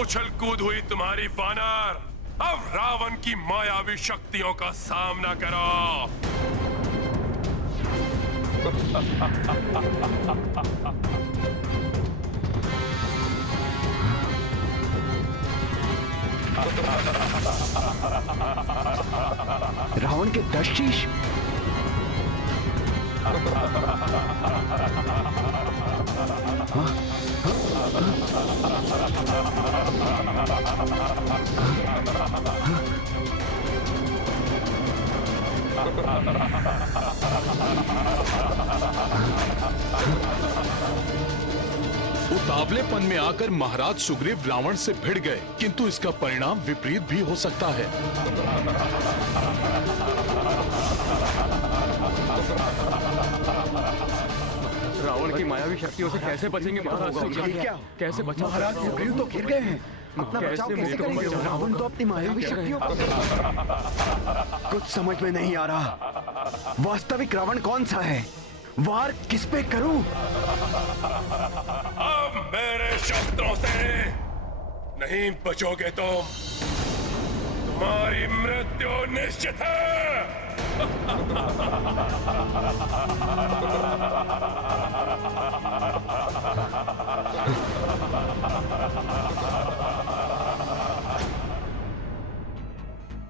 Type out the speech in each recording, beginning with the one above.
उछल कूद हुई तुम्हारी वानर। अब रावण की मायावी शक्तियों का सामना करो। रावण के 10 शीश। उतावलेपन में आकर महाराज सुग्रीव रावण से भिड़ गए, किंतु इसका परिणाम विपरीत भी हो सकता है। रावण की मायावी शक्तियों से कैसे बचेंगे महाराज सुग्रीव? कैसे बचा? महाराज सुग्रीव तो घिर गए हैं। अपना बचाव कैसे करेंगे? रावण तो अपनी मायावी शक्तियों कुछ समझ में नहीं आ रहा। वास्तविक रावण कौन सा है? वार किस पे करूं? अब मेरे शस्त्रों से नहीं बचोगे तुम। तुम्हारी मृत्यु निश्चित है।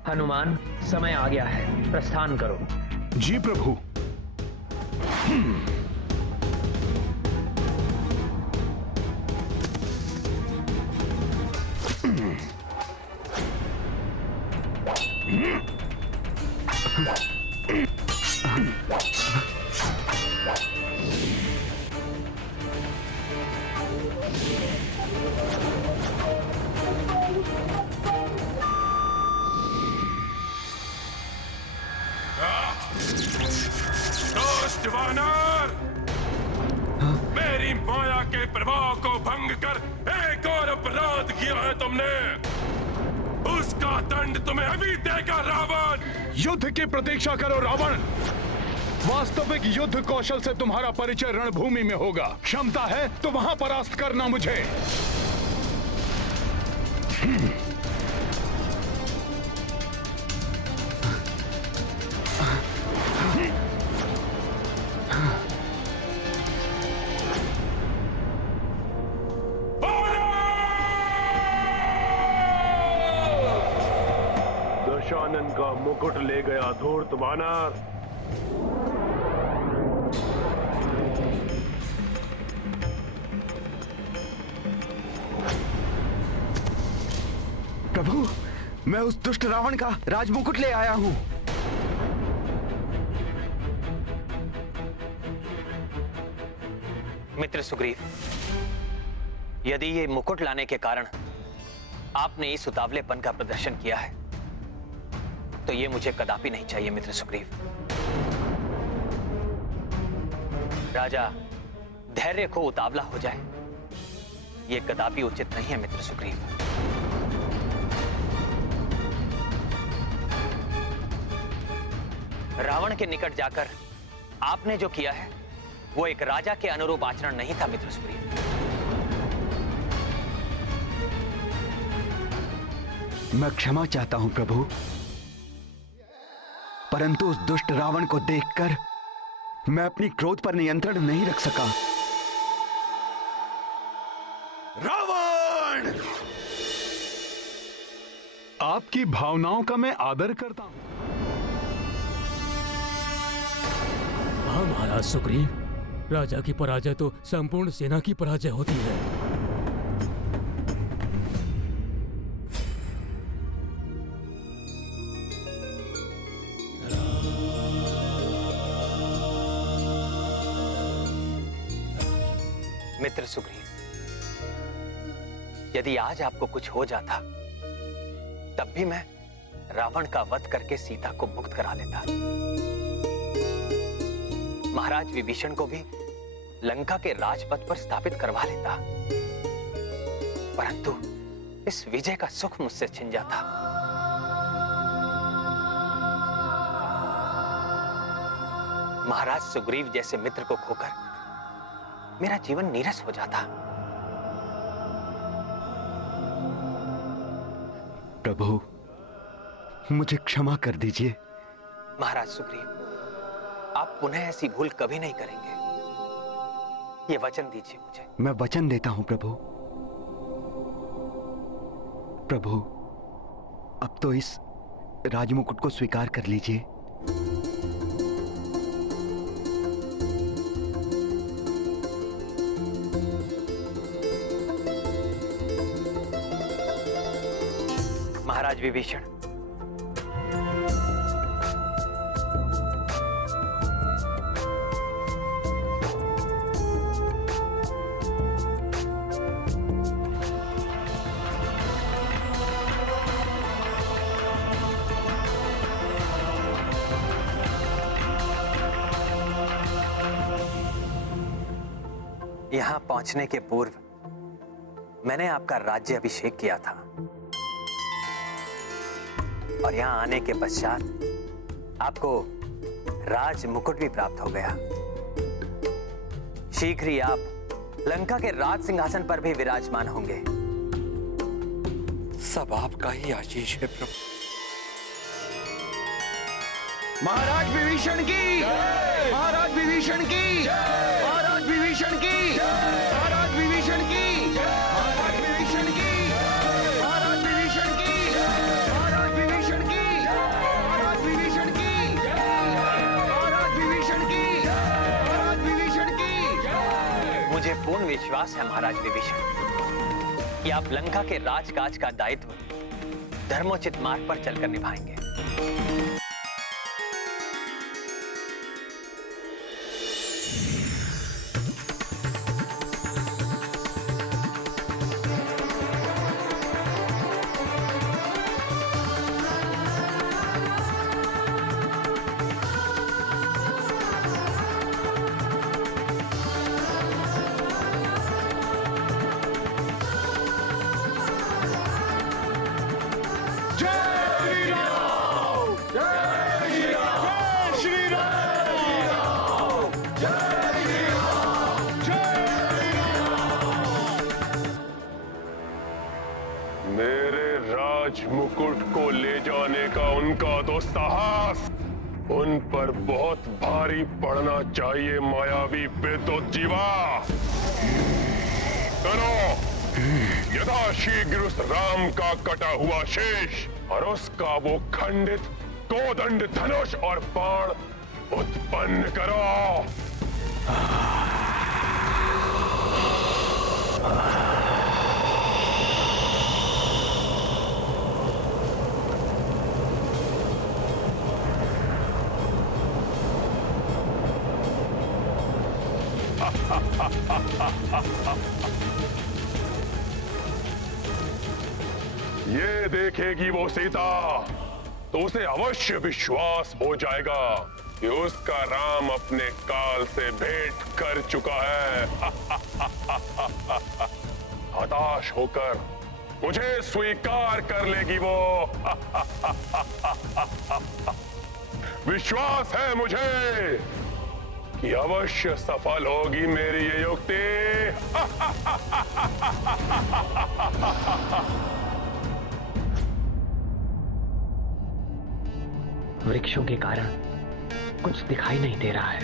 हनुमान, समय आ गया है, प्रस्थान करो। जी प्रभु। दुष्ट वानर, मेरी माया के प्रभाव को भंग कर एक और अपराध किया है तुमने। उसका दंड तुम्हें अभी देगा रावण। युद्ध की प्रतीक्षा करो रावण। वास्तविक युद्ध कौशल से तुम्हारा परिचय रणभूमि में होगा। क्षमता है तो वहां परास्त करना मुझे। दशानन का मुकुट ले गया धूर्त वानर। प्रभु, मैं उस दुष्ट रावण का राजमुकुट ले आया हूं। मित्र सुग्रीव, यदि ये मुकुट लाने के कारण आपने इस उतावलेपन का प्रदर्शन किया है तो ये मुझे कदापि नहीं चाहिए मित्र सुग्रीव। राजा धैर्य खो उतावला हो जाए, ये कदापि उचित नहीं है मित्र सुग्रीव। रावण के निकट जाकर आपने जो किया है वो एक राजा के अनुरूप आचरण नहीं था मित्र सुग्रीव। मैं क्षमा चाहता हूं प्रभु, परंतु उस दुष्ट रावण को देखकर मैं अपनी क्रोध पर नियंत्रण नहीं रख सका। रावण, आपकी भावनाओं का मैं आदर करता हूं। हाँ महाराज सुग्रीव, राजा की पराजय तो संपूर्ण सेना की पराजय होती है। मित्र सुग्रीव, यदि आज आपको कुछ हो जाता तब भी मैं रावण का वध करके सीता को मुक्त करा लेता। महाराज विभीषण को भी लंका के राजपथ पर स्थापित करवा लेता, परंतु इस विजय का सुख मुझसे छिन जाता। महाराज सुग्रीव जैसे मित्र को खोकर मेरा जीवन नीरस हो जाता। प्रभु, मुझे क्षमा कर दीजिए। महाराज सुग्रीव, आप पुनः ऐसी भूल कभी नहीं करेंगे, ये वचन दीजिए मुझे। मैं वचन देता हूं प्रभु। प्रभु, अब तो इस राजमुकुट को स्वीकार कर लीजिए। महाराज विभीषण, यहां पहुंचने के पूर्व मैंने आपका राज्य अभिषेक किया था और यहां आने के पश्चात आपको राज मुकुट भी प्राप्त हो गया। शीघ्र ही आप लंका के राज सिंहासन पर भी विराजमान होंगे। सब आपका ही आशीष है प्रभु। महाराज विभीषण की, महाराज विभीषण की, महाराज विभीषण की, महाराज विभीषण की, महाराज विभीषण की, महाराज विभीषण की, महाराज विभीषण की, महाराज विभीषण की, महाराज विभीषण की, महाराज विभीषण की। मुझे पूर्ण विश्वास है महाराज विभीषण कि आप लंका के राजकाज का दायित्व धर्मोचित मार्ग पर चलकर निभाएंगे। मुकुट को ले जाने का उनका तो साहस उन पर बहुत भारी पड़ना चाहिए। मायावी बेदोत जीवा, करो यथाशीघ्र उस राम का कटा हुआ शेष और उसका वो खंडित कोदंड धनुष और बाण उत्पन्न करो। ये देखेगी वो सीता तो उसे अवश्य विश्वास हो जाएगा कि उसका राम अपने काल से भेंट कर चुका है। हताश होकर मुझे स्वीकार कर लेगी वो। विश्वास है मुझे कि अवश्य सफल होगी मेरी ये युक्ति। वृक्षों के कारण कुछ दिखाई नहीं दे रहा है।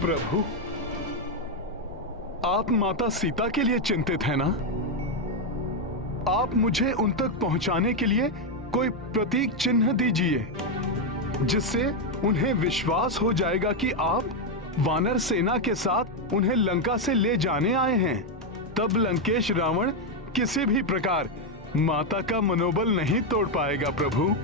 प्रभु, आप माता सीता के लिए चिंतित हैं ना? आप मुझे उन तक पहुंचाने के लिए कोई प्रतीक चिन्ह दीजिए जिससे उन्हें विश्वास हो जाएगा कि आप वानर सेना के साथ उन्हें लंका से ले जाने आए हैं। तब लंकेश रावण किसी भी प्रकार माता का मनोबल नहीं तोड़ पाएगा। प्रभु,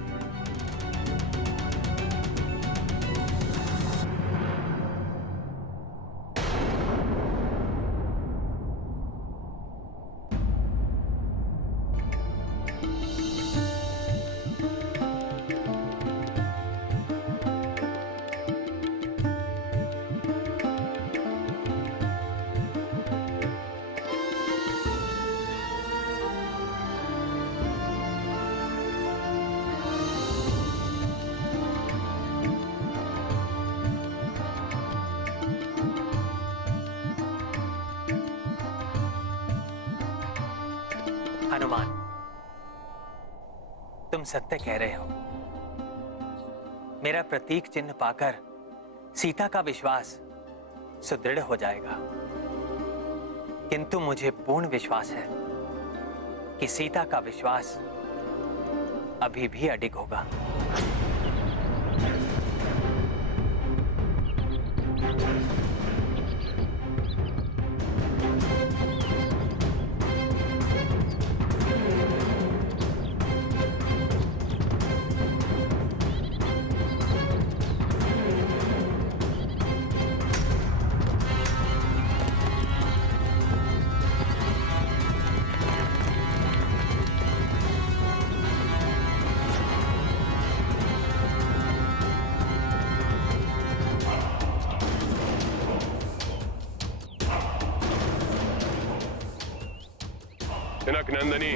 हनुमान, तुम सत्य कह रहे हो। मेरा प्रतीक चिन्ह पाकर सीता का विश्वास सुदृढ़ हो जाएगा, किंतु मुझे पूर्ण विश्वास है कि सीता का विश्वास अभी भी अडिग होगा। जनक नंदनी,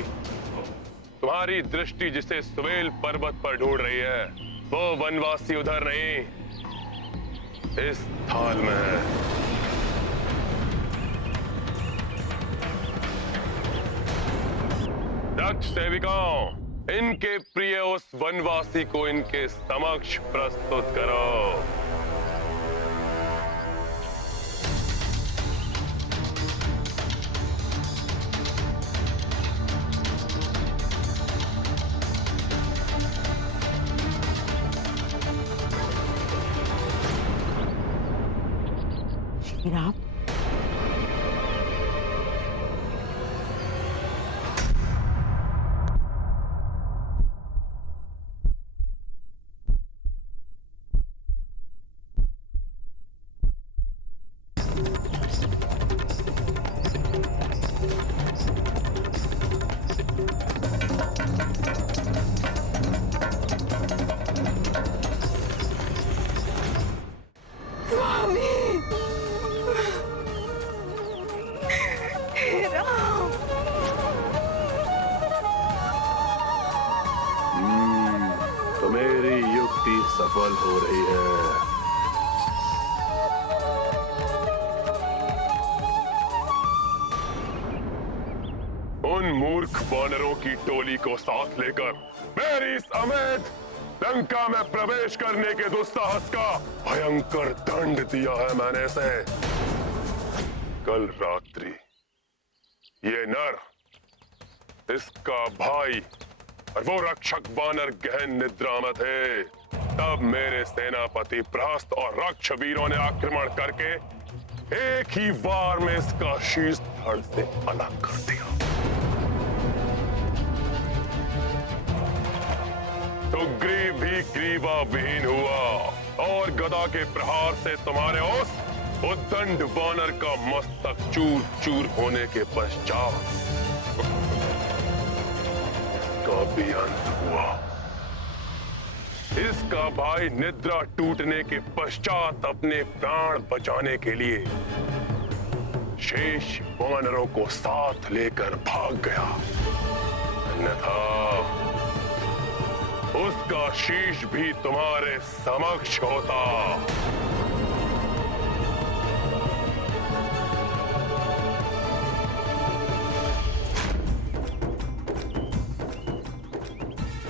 तुम्हारी दृष्टि जिसे सुवेल पर्वत पर ढूंढ रही है, वो वनवासी उधर नहीं, इस थाल में है। दक्ष सेविकाओं, इनके प्रिय उस वनवासी को इनके समक्ष प्रस्तुत करो। राम, तो मेरी युक्ति सफल हो रही है। उन मूर्ख वानरों की टोली को साथ लेकर मेरी समेत लंका में प्रवेश करने के दुस्साहस का भयंकर दंड दिया है मैंने इसे। कल रात्रि ये नर, इसका भाई और वो रक्षक वानर गहन निद्रा में थे। तब मेरे सेनापति प्रहस्त और रक्ष वीरों ने आक्रमण करके एक ही वार में इसका शीश धड़ से अलग कर दिया। सुग्रीव भी ग्रीवा विहीन हुआ और गदा के प्रहार से तुम्हारे उस उद्दंड वानर का मस्तक चूर चूर होने के पश्चात इसका भी अंत हुआ। इसका भाई निद्रा टूटने के पश्चात अपने प्राण बचाने के लिए शेष वानरों को साथ लेकर भाग गया, अन्यथा उसका शीश भी तुम्हारे समक्ष होता।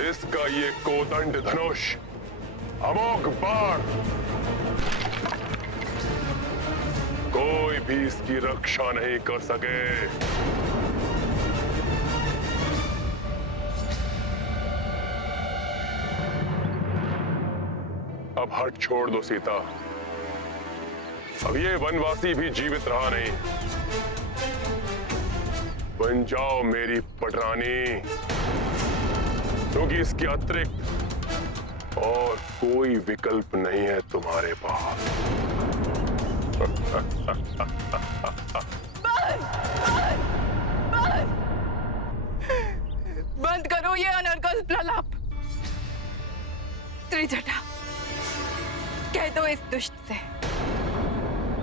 इसका ये कोदंड धनुष, अमोघ बाण, कोई भी इसकी रक्षा नहीं कर सके। अब हट छोड़ दो सीता, अब ये वनवासी भी जीवित रहा नहीं। बन जाओ मेरी पटरानी, क्योंकि इसके अतिरिक्त और कोई विकल्प नहीं है तुम्हारे पास। बंद करो ये अनर्गल प्रलाप। त्रिजटा, कह दो इस दुष्ट से,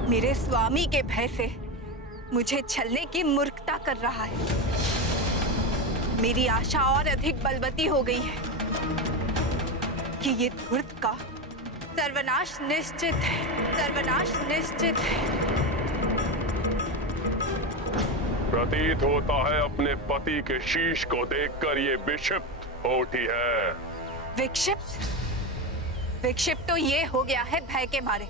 मेरे स्वामी के भय से मुझे छलने की मूर्खता कर रहा है। मेरी आशा और अधिक बलवती हो गई है कि ये धूर्त का सर्वनाश निश्चित है, सर्वनाश निश्चित है। प्रतीत होता है अपने पति के शीश को देखकर ये विक्षिप्त हो उठी है। विक्षिप्त? विक्षिप्त तो ये हो गया है भय के मारे।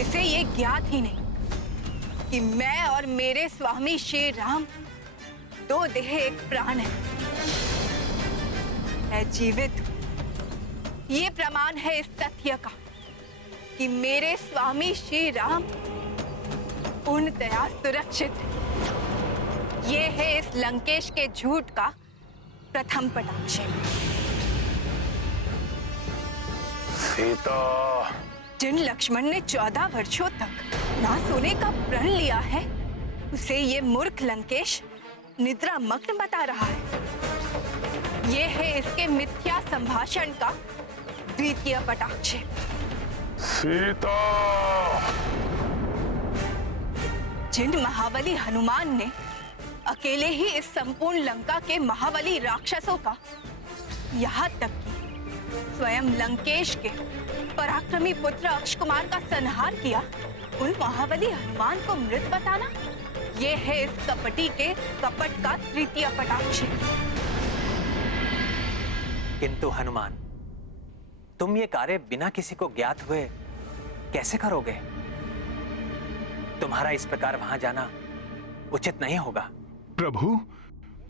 इसे ये ज्ञात ही नहीं कि मैं और मेरे स्वामी श्री राम दो देह एक प्राण है। मैं जीवित हूं। ये प्रमाण है इस तथ्य का कि मेरे स्वामी श्री राम पूर्णतया सुरक्षित है। ये है इस लंकेश के झूठ का प्रथम पटाक्ष। सीता, जिन लक्ष्मण ने 14 वर्षों तक ना सोने का प्रण लिया है, उसे ये मूर्ख लंकेश निद्रा मग्न बता रहा है। ये है इसके मिथ्या संभाषण का द्वितीय पटाक्ष। सीता, जिन महाबली हनुमान ने अकेले ही इस संपूर्ण लंका के महाबली राक्षसों का, यहाँ तक कि स्वयं लंकेश के पराक्रमी पुत्र अक्षकुमार का संहार किया, उन महाबली हनुमान को मृत बताना, ये है इस कपटी के कपट का तृतीय पटाक्ष। किंतु हनुमान, तुम ये कार्य बिना किसी को ज्ञात हुए कैसे करोगे? तुम्हारा इस प्रकार वहां जाना उचित नहीं होगा। प्रभु,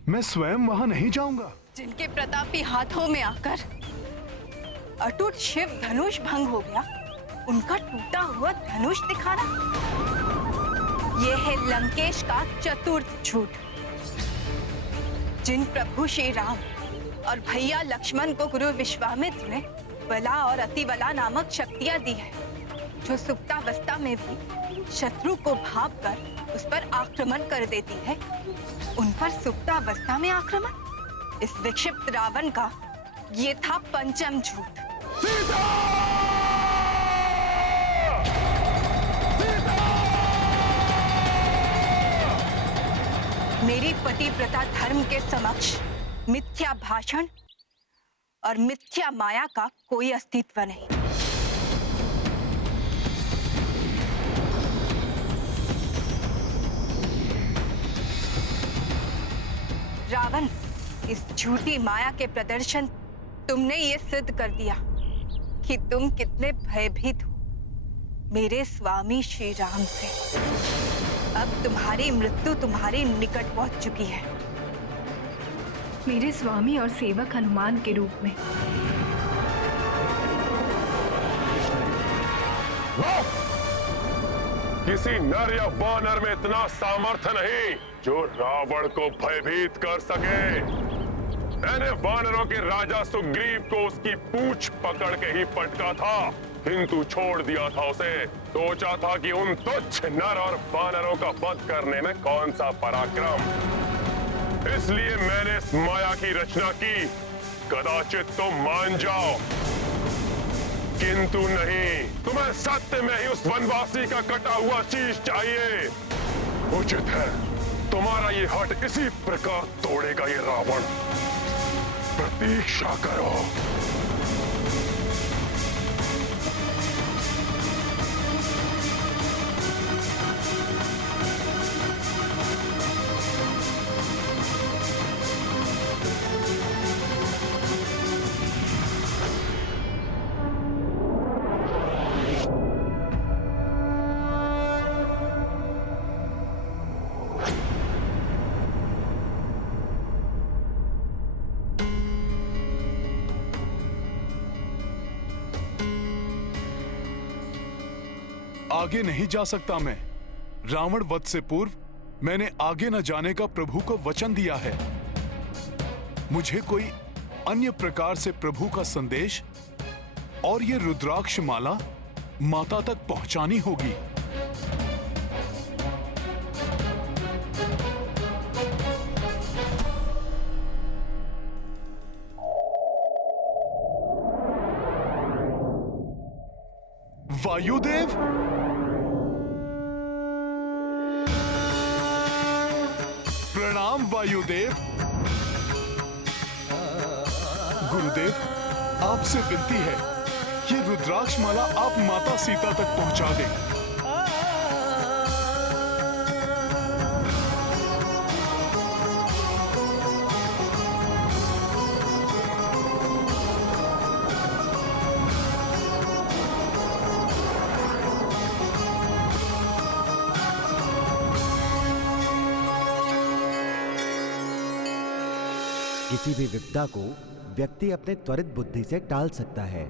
मैं स्वयं वहां नहीं जाऊंगा। जिनके प्रतापी हाथों में आकर अटूट शिव धनुष भंग हो गया, उनका टूटा हुआ धनुष दिखाना, यह है लंकेश का चतुर्थ झूठ। जिन प्रभु श्री राम और भैया लक्ष्मण को गुरु विश्वामित्र ने बला और अतिबला नामक शक्तियां दी है, जो सुप्तावस्था में भी शत्रु को भाप कर उस पर आक्रमण कर देती है, उन पर सुप्तावस्था में आक्रमण, इस विक्षिप्त रावण का ये था पंचम झूठ। मेरी पतिव्रता धर्म के समक्ष मिथ्या भाषण और मिथ्या माया का कोई अस्तित्व नहीं। रावण, इस झूठी माया के प्रदर्शन तुमने ये सिद्ध कर दिया कि तुम कितने भयभीत हो मेरे स्वामी श्री राम से। अब तुम्हारी मृत्यु तुम्हारे निकट पहुंच चुकी है, मेरे स्वामी और सेवक हनुमान के रूप में। किसी नर या वानर में इतना सामर्थ्य नहीं जो रावण को भयभीत कर सके। मैंने वानरों के राजा सुग्रीव को उसकी पूंछ पकड़ के ही पटका था, किंतु छोड़ दिया था उसे। सोचा था कि उन तुच्छ नर और वानरों का वध करने में कौन सा पराक्रम, इसलिए मैंने इस माया की रचना की। कदाचित तुम मान जाओ, किंतु नहीं, तुम्हें सत्य में ही उस वनवासी का कटा हुआ शीश चाहिए। उचित है, तुम्हारा ये हट इसी प्रकार तोड़ेगा ये रावण। प्रतीक्षा करो। आगे नहीं जा सकता मैं। रावण वध से पूर्व मैंने आगे न जाने का प्रभु को वचन दिया है। मुझे कोई अन्य प्रकार से प्रभु का संदेश और ये रुद्राक्ष माला माता तक पहुंचानी होगी। वायुदेव, प्रणाम वायुदेव। गुरुदेव, आपसे विनती है, ये रुद्राक्ष माला आप माता सीता तक पहुंचा दें। किसी भी विपदा को व्यक्ति अपने त्वरित बुद्धि से टाल सकता है।